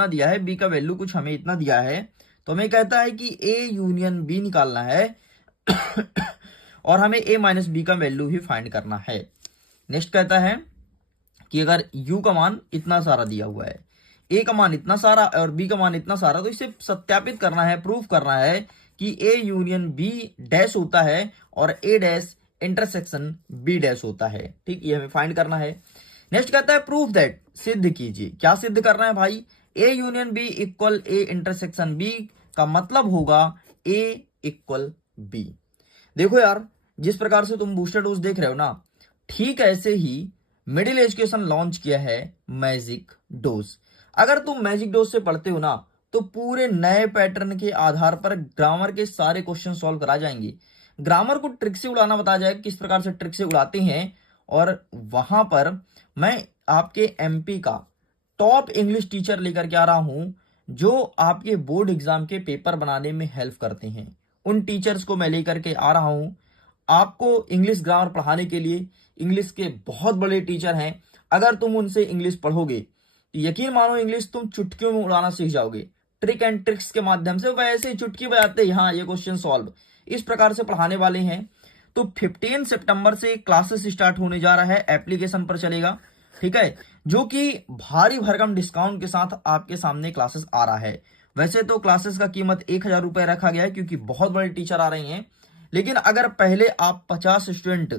इतना दिया है, बी का वैल्यू कुछ हमें इतना दिया है, तो हमें कहता है कि ए यूनियन बी निकालना है और हमें ए माइनस बी का वैल्यू भी फाइंड करना है। नेक्स्ट कहता है कि अगर u का मान इतना सारा दिया हुआ है, a का मान इतना सारा और b का मान इतना सारा, तो इसे सत्यापित करना है, प्रूफ करना है कि a यूनियन b डैश होता है और a dash intersection b dash होता है। ठीक, ये हमें फाइंड करना है। नेक्स्ट कहता है प्रूफ दैट, सिद्ध कीजिए। क्या सिद्ध करना है भाई? a union b equal a intersection b का मतलब होगा a इक्वल b। देखो यार, जिस प्रकार से तुम बूस्टर डोज देख रहे हो ना, ठीक ऐसे ही मिडिल एजुकेशन लॉन्च किया है मैजिक डोज। अगर तुम मैजिक डोज से पढ़ते हो ना, तो पूरे नए पैटर्न के आधार पर ग्रामर के सारे क्वेश्चन सॉल्व करा जाएंगे। ग्रामर को ट्रिक से उड़ाना बताया जाएगा, किस प्रकार से ट्रिक से उड़ाते हैं, और वहां पर मैं आपके एमपी का टॉप इंग्लिश टीचर लेकर के आ रहा हूं, जो आपके बोर्ड एग्जाम के पेपर बनाने में हेल्प करते हैं। उन टीचर्स को मैं लेकर के आ रहा हूं आपको इंग्लिश ग्रामर पढ़ाने के लिए। इंग्लिश के बहुत बड़े टीचर हैं, अगर तुम उनसे इंग्लिश पढ़ोगे तो यकीन मानो इंग्लिश तुम चुटकियों में उड़ाना सीख जाओगे। ट्रिक एंड ट्रिक्स के माध्यम से वैसे ही चुटकी बजाते ही हाँ ये क्वेश्चन सॉल्व, इस प्रकार से पढ़ाने वाले हैं। तो 15 सितंबर से क्लासेस स्टार्ट होने जा रहा है, एप्लीकेशन पर चलेगा, ठीक है, जो कि भारी भरकम डिस्काउंट के साथ आपके सामने क्लासेस आ रहा है। वैसे तो क्लासेस का कीमत 1000 रुपए रखा गया है, क्योंकि बहुत बड़े टीचर आ रहे हैं, लेकिन अगर पहले आप 50 स्टूडेंट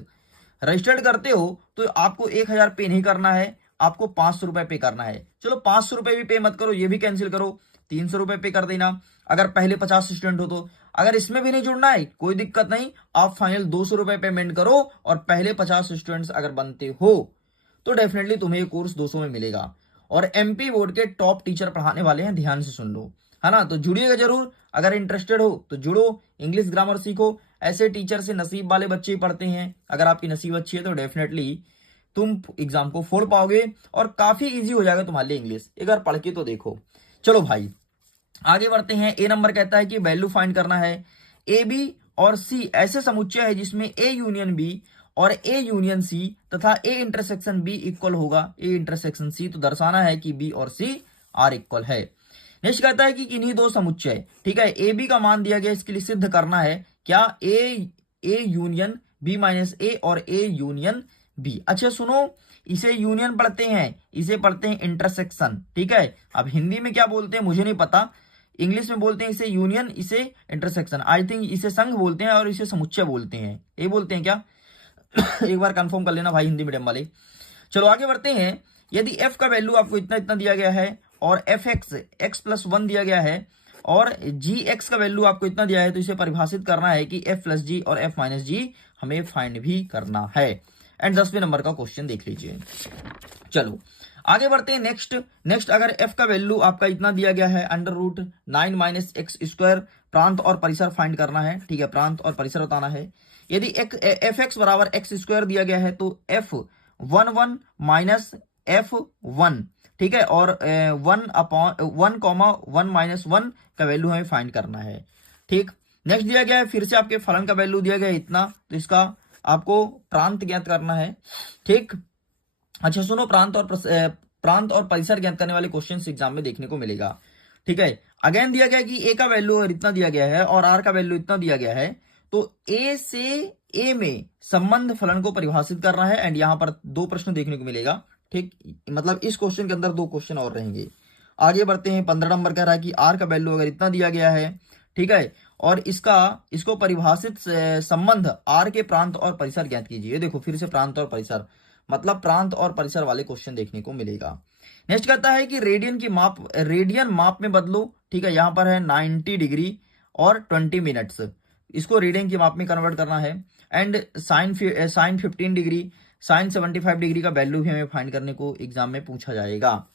रजिस्टर्ड करते हो तो आपको 1000 पे नहीं करना है, आपको 500 रुपए पे करना है। चलो 500 रुपए भी पे मत करो, ये भी कैंसिल करो, 300 रुपए पे कर देना अगर पहले 50 स्टूडेंट हो तो। अगर इसमें भी नहीं जुड़ना है कोई दिक्कत नहीं, आप फाइनल 200 रुपए पेमेंट करो और पहले 50 स्टूडेंट्स अगर बनते हो तो डेफिनेटली तुम्हें ये कोर्स 200 में मिलेगा। और एमपी बोर्ड के टॉप टीचर पढ़ाने वाले हैं, ध्यान से सुन लो, है ना। तो जुड़िएगा जरूर, अगर इंटरेस्टेड हो तो जुड़ो, इंग्लिश ग्रामर सीखो। ऐसे टीचर से नसीब वाले बच्चे ही पढ़ते हैं। अगर आपकी नसीब अच्छी है तो डेफिनेटली तुम एग्जाम को फोड़ पाओगे और काफी इजी हो जाएगा तुम्हारे लिए इंग्लिश। एक बार पढ़ के तो देखो। चलो भाई आगे बढ़ते हैं। ए नंबर कहता है कि वैल्यू फाइंड करना है। ए बी और सी ऐसे समुच्चय है जिसमें ए यूनियन बी और ए यूनियन सी तथा ए इंटरसेक्शन बी इक्वल होगा ए इंटरसेक्शन सी। तो दर्शाना है कि बी और सी आर इक्वल है। नेक्स्ट कहता है कि किन्हीं दो समुच्चय, ठीक है, ए बी का मान दिया गया, इसके लिए सिद्ध करना है क्या, ए यूनियन बी माइनस ए और ए यूनियन बी। अच्छा सुनो, इसे यूनियन पढ़ते हैं, इसे पढ़ते हैं इंटरसेक्शन, ठीक है। अब हिंदी में क्या बोलते हैं मुझे नहीं पता, इंग्लिश में बोलते हैं इसे यूनियन, इसे इंटरसेक्शन। आई थिंक इसे संघ बोलते हैं और इसे समुच्चय बोलते हैं, ये बोलते हैं क्या एक बार कंफर्म कर लेना भाई हिंदी मीडियम वाले। चलो आगे बढ़ते हैं। यदि एफ का वैल्यू आपको इतना इतना दिया गया है और एफ एक्स प्लस 1 दिया गया है और जी एक्स का वैल्यू आपको इतना दिया है, तो इसे परिभाषित करना है कि एफ प्लस जी और एफ माइनस जी हमें फाइंड भी करना है। एंड 10वें नंबर का क्वेश्चन देख लीजिए। चलो आगे बढ़ते हैं। नेक्स्ट अगर f का वैल्यू आपका इतना दिया गया है √9 माइनस एक्स स्क्वायर, प्रांत और परिसर फाइंड करना है, ठीक है, प्रांत और परिसर बताना है। यदि एफ एक्स बराबर एक्स स्क्वायर दिया गया है तो f11 माइनस f1, ठीक है, और 1,1 माइनस 1 का वैल्यू हमें फाइंड करना है, ठीक। नेक्स्ट दिया गया है फिर से आपके फलन का वैल्यू दिया गया है इतना, तो इसका आपको प्रांत ज्ञात करना है, ठीक। अच्छा सुनो, प्रांत और परिसर ज्ञात करने वाले क्वेश्चंस एग्जाम में देखने को मिलेगा, ठीक है। अगेन दिया गया कि ए का वैल्यू अगर इतना दिया गया है और आर का वैल्यू इतना दिया गया है, तो ए से ए में संबंध फलन को परिभाषित करना है। एंड यहां पर 2 प्रश्न देखने को मिलेगा, ठीक, मतलब इस क्वेश्चन के अंदर 2 क्वेश्चन और रहेंगे। आगे बढ़ते हैं। 15 नंबर कह रहा है कि आर का वैल्यू अगर इतना दिया गया है, ठीक है, और इसको परिभाषित संबंध आर के प्रांत और परिसर ज्ञात कीजिए। देखो फिर से प्रांत और परिसर, मतलब प्रांत और परिसर वाले क्वेश्चन देखने को मिलेगा। नेक्स्ट कहता है कि रेडियन माप में बदलो, ठीक है, यहां पर है 90 डिग्री और 20 मिनट्स, इसको रेडियन की माप में कन्वर्ट करना है। एंड साइन 15 डिग्री, साइन 75 डिग्री का वैल्यू भी हमें फाइंड करने को एग्जाम में पूछा जाएगा।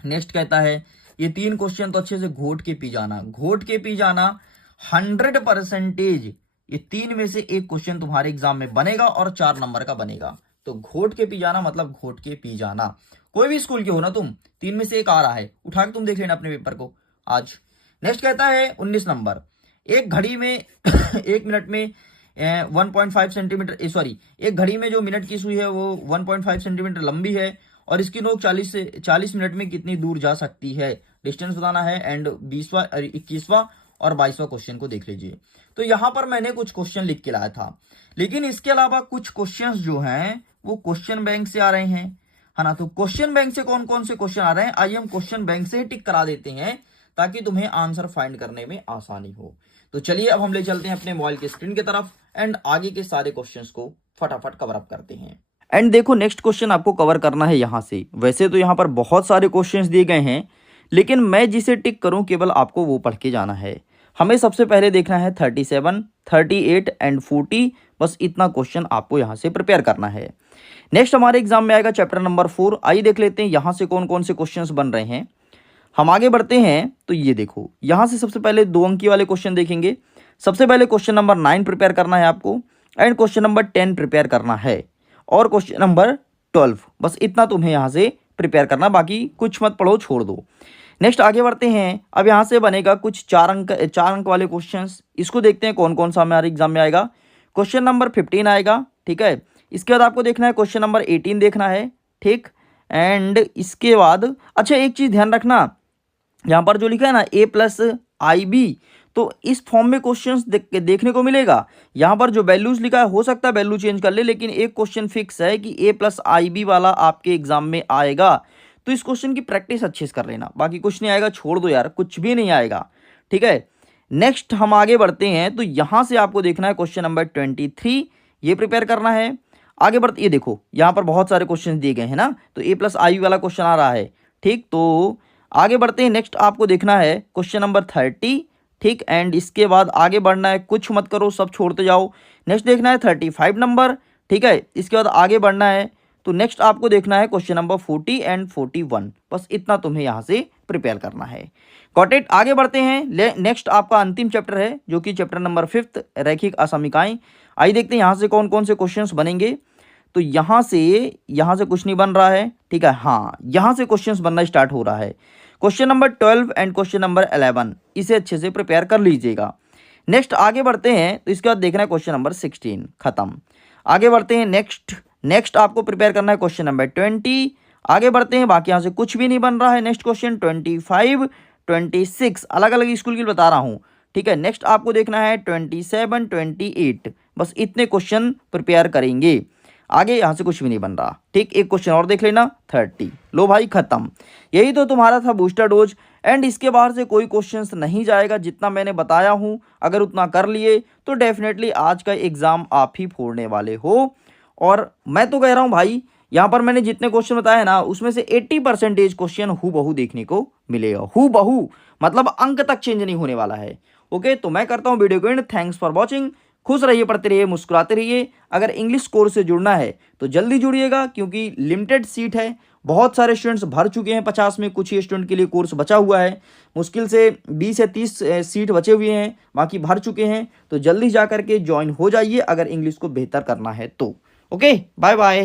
नेक्स्ट कहता है ये 3 क्वेश्चन तो अच्छे से घोट के पी जाना, 100%, ये 3 में से एक क्वेश्चन तुम्हारे एग्जाम में बनेगा और 4 नंबर का बनेगा। तो घोट के पी जाना मतलब घोट के पी जाना। कोई भी स्कूल के हो ना तुम, 3 में से एक आ रहा है, उठा के तुम देख लेना अपने पेपर को आज। नेक्स्ट कहता है 19 नंबर, एक घड़ी में 1 मिनट में 1.5 सेंटीमीटर, सॉरी, एक घड़ी में जो मिनट की सुई है वो 1.5 सेंटीमीटर लंबी है और इसकी नोक 40 मिनट में कितनी दूर जा सकती है। डिस्टेंस बताना है एंड 20वां 21वां और 22वां क्वेश्चन को देख लीजिए। तो यहां पर मैंने कुछ क्वेश्चन लिख के लाया था, लेकिन इसके अलावा कुछ क्वेश्चंस जो हैं वो क्वेश्चन बैंक से आ रहे हैं, है ना। तो क्वेश्चन बैंक से कौन कौन से क्वेश्चन आ रहे हैं, आइए हम क्वेश्चन बैंक से ही टिक करा देते हैं ताकि तुम्हें आंसर फाइंड करने में आसानी हो। तो चलिए अब हम ले चलते हैं अपने मोबाइल की स्क्रीन की तरफ एंड आगे के सारे क्वेश्चंस को फटाफट कवर अप करते हैं। एंड देखो नेक्स्ट क्वेश्चन आपको कवर करना है यहाँ से। वैसे तो यहाँ पर बहुत सारे क्वेश्चंस दिए गए हैं, लेकिन मैं जिसे टिक करूँ केवल आपको वो पढ़ के जाना है। हमें सबसे पहले देखना है 37, 38 एंड 40, बस इतना क्वेश्चन आपको यहाँ से प्रिपेयर करना है। नेक्स्ट हमारे एग्जाम में आएगा चैप्टर नंबर 4। आइए देख लेते हैं यहाँ से कौन कौन से क्वेश्चंस बन रहे हैं। हम आगे बढ़ते हैं तो ये देखो यहाँ से सबसे पहले 2 अंकी वाले क्वेश्चन देखेंगे। सबसे पहले क्वेश्चन नंबर 9 प्रिपेयर करना है आपको एंड क्वेश्चन नंबर 10 प्रिपेयर करना है और क्वेश्चन नंबर 12, बस इतना तुम्हें यहाँ से प्रिपेयर करना, बाकी कुछ मत पढ़ो, छोड़ दो। नेक्स्ट आगे बढ़ते हैं। अब यहाँ से बनेगा कुछ 4 अंक वाले क्वेश्चंस। इसको देखते हैं कौन कौन सा हमारे एग्जाम में आएगा। क्वेश्चन नंबर 15 आएगा, ठीक है। इसके बाद आपको देखना है क्वेश्चन नंबर 18 देखना है, ठीक। एंड इसके बाद अच्छा एक चीज़ ध्यान रखना, यहाँ पर जो लिखा है ना A+IB, तो इस फॉर्म में क्वेश्चंस देखने को मिलेगा। यहाँ पर जो वैल्यूज लिखा है हो सकता है वैल्यू चेंज कर ले, लेकिन एक क्वेश्चन फिक्स है कि A+IB वाला आपके एग्जाम में आएगा। तो इस क्वेश्चन की प्रैक्टिस अच्छे से कर लेना, बाकी कुछ नहीं आएगा छोड़ दो यार, कुछ भी नहीं आएगा, ठीक है। नेक्स्ट हम आगे बढ़ते हैं तो यहाँ से आपको देखना है क्वेश्चन नंबर 23, ये प्रिपेयर करना है। आगे बढ़ते ये देखो यहाँ पर बहुत सारे क्वेश्चन दिए गए हैं ना, तो A+IB वाला क्वेश्चन आ रहा है, ठीक। तो आगे बढ़ते हैं। नेक्स्ट आपको देखना है क्वेश्चन नंबर 30, ठीक। एंड इसके बाद आगे बढ़ना है, कुछ मत करो, सब छोड़ते जाओ। नेक्स्ट देखना है 35 नंबर, ठीक है। इसके बाद आगे बढ़ना है तो नेक्स्ट आपको देखना है क्वेश्चन नंबर 40 एंड 41, बस इतना तुम्हें यहाँ से प्रिपेयर करना है। Got it. आगे बढ़ते हैं। नेक्स्ट आपका अंतिम चैप्टर है जो कि चैप्टर नंबर 5 रैखिक असमीकाएं। आइए देखते हैं यहाँ से कौन कौन से क्वेश्चंस बनेंगे। तो यहाँ से कुछ नहीं बन रहा है, ठीक है। हाँ, यहाँ से क्वेश्चंस बनना स्टार्ट हो रहा है। Question number 12 and question number 11, इसे अच्छे से प्रिपेयर कर लीजिएगा। नेक्स्ट आगे बढ़ते हैं तो इसके बाद देखना है क्वेश्चन नंबर 16, खत्म। आगे बढ़ते हैं। नेक्स्ट आपको प्रिपेयर करना है क्वेश्चन नंबर 20। आगे बढ़ते हैं, बाकी यहाँ से कुछ भी नहीं बन रहा है। नेक्स्ट क्वेश्चन 25, 26, अलग अलग स्कूल की बता रहा हूँ, ठीक है। नेक्स्ट आपको देखना है 27, 28, बस इतने क्वेश्चन प्रिपेयर करेंगे। आगे यहाँ से कुछ भी नहीं बन रहा, ठीक। एक क्वेश्चन और देख लेना 30, लो भाई खत्म। यही तो तुम्हारा था बूस्टर डोज एंड इसके बाहर से कोई क्वेश्चंस नहीं जाएगा। जितना मैंने बताया हूँ अगर उतना कर लिए तो डेफिनेटली आज का एग्जाम आप ही फोड़ने वाले हो। और मैं तो कह रहा हूँ भाई, यहाँ पर मैंने जितने क्वेश्चन बताए ना उसमें से 80% क्वेश्चन हूबहू देखने को मिलेगा, हूबहू, मतलब अंक तक चेंज नहीं होने वाला है। ओके, तो मैं करता हूँ वीडियो को एंड। Thanks for watching. खुश रहिए, पढ़ते रहिए, मुस्कुराते रहिए। अगर इंग्लिश कोर्स से जुड़ना है तो जल्दी जुड़िएगा क्योंकि लिमिटेड सीट है। बहुत सारे स्टूडेंट्स भर चुके हैं 50 में, कुछ ही स्टूडेंट के लिए कोर्स बचा हुआ है। मुश्किल से 20 या 30 सीट बचे हुए हैं, बाकी भर चुके हैं। तो जल्दी जा करके ज्वाइन हो जाइए अगर इंग्लिश को बेहतर करना है तो। Okay, bye bye.